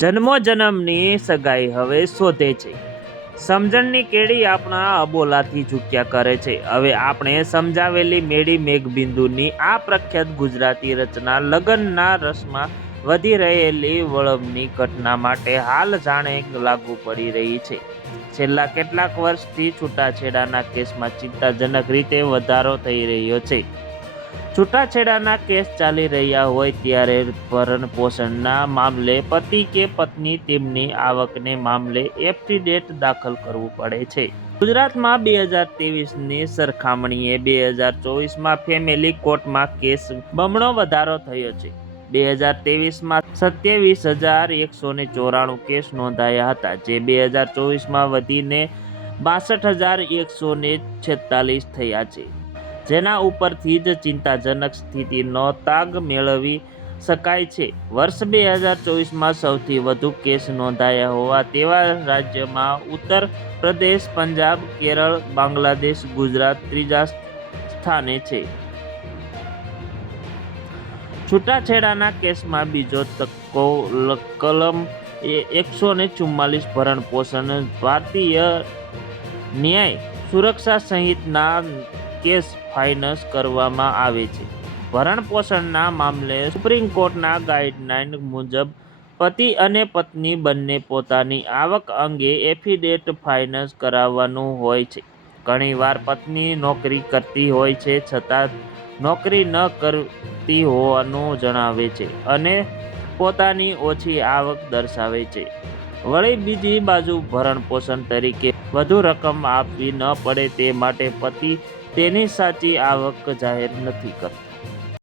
જન્મોજન્મની સગાઈ હવે શોધે છે। સમજણની કેડી આપણા અબોલાથી ઝૂક્યા કરે છે। હવે આપણે સમજાવેલી મેળી મેઘબિંદુની આ પ્રખ્યાત ગુજરાતી રચના લગ્નના રસમાં વધી રહેલી વળમની ઘટના માટે હાલ જાણે લાગુ પડી રહી છે। છેલ્લા કેટલાક વર્ષથી છૂટાછેડાના કેસમાં ચિંતાજનક રીતે વધારો થઈ રહ્યો છે। છૂટાછેડાના કેસ ચાલી રહ્યા હોય ત્યારે ભરણ પોષણના મામલે પતિ કે પત્ની તેમની આવકને મામલે એફિડેવિટ દાખલ કરવું પડે છે। ગુજરાતમાં 2023ની સરખામણીએ 2024માં ફેમિલી કોર્ટમાં કેસ બમણો વધારો થયો છે। 2023માં 27,194 કેસ નોંધાયા હતા, જે 2024માં વધીને 62,146 થયા છે, જેના ઉપરથી જ ચિંતાજનક સ્થિતિનો તાગ મેળવી શકાય છે। વર્ષ 2024માં સૌથી વધુ કેસ નોંધાયા હોવા તેવા રાજ્યમાં ઉત્તર પ્રદેશ, પંજાબ, કેરળ, બાંગ્લાદેશ, ગુજરાત ત્રીજા સ્થાને છે। છૂટાછેડાના કેસમાં બીજો તબક્કો કલમ 144 ભરણ પોષણ, ભારતીય ન્યાય સુરક્ષા સહિતના કેસ ફાઇનાન્સ કરવામાં આવે છે। ભરણ પોષણના મામલે સુપ્રીમ કોર્ટના ગાઈડલાઈન મુજબ પતિ અને પત્ની બંને પોતાની આવક અંગે એફિડેવિટ ફાઇનાન્સ કરાવવાનું હોય છે। ઘણીવાર પત્ની નોકરી કરતી હોય છે છતાં નોકરી ન કરતી હોવાનું જણાવે છે અને પોતાની ઓછી આવક દર્શાવે છે। વળી બીજી બાજુ ભરણ પોષણ તરીકે વધુ રકમ આપવી ન પડે તે માટે પતિ તેની સાચી આવક જાહેર નથી કરતો।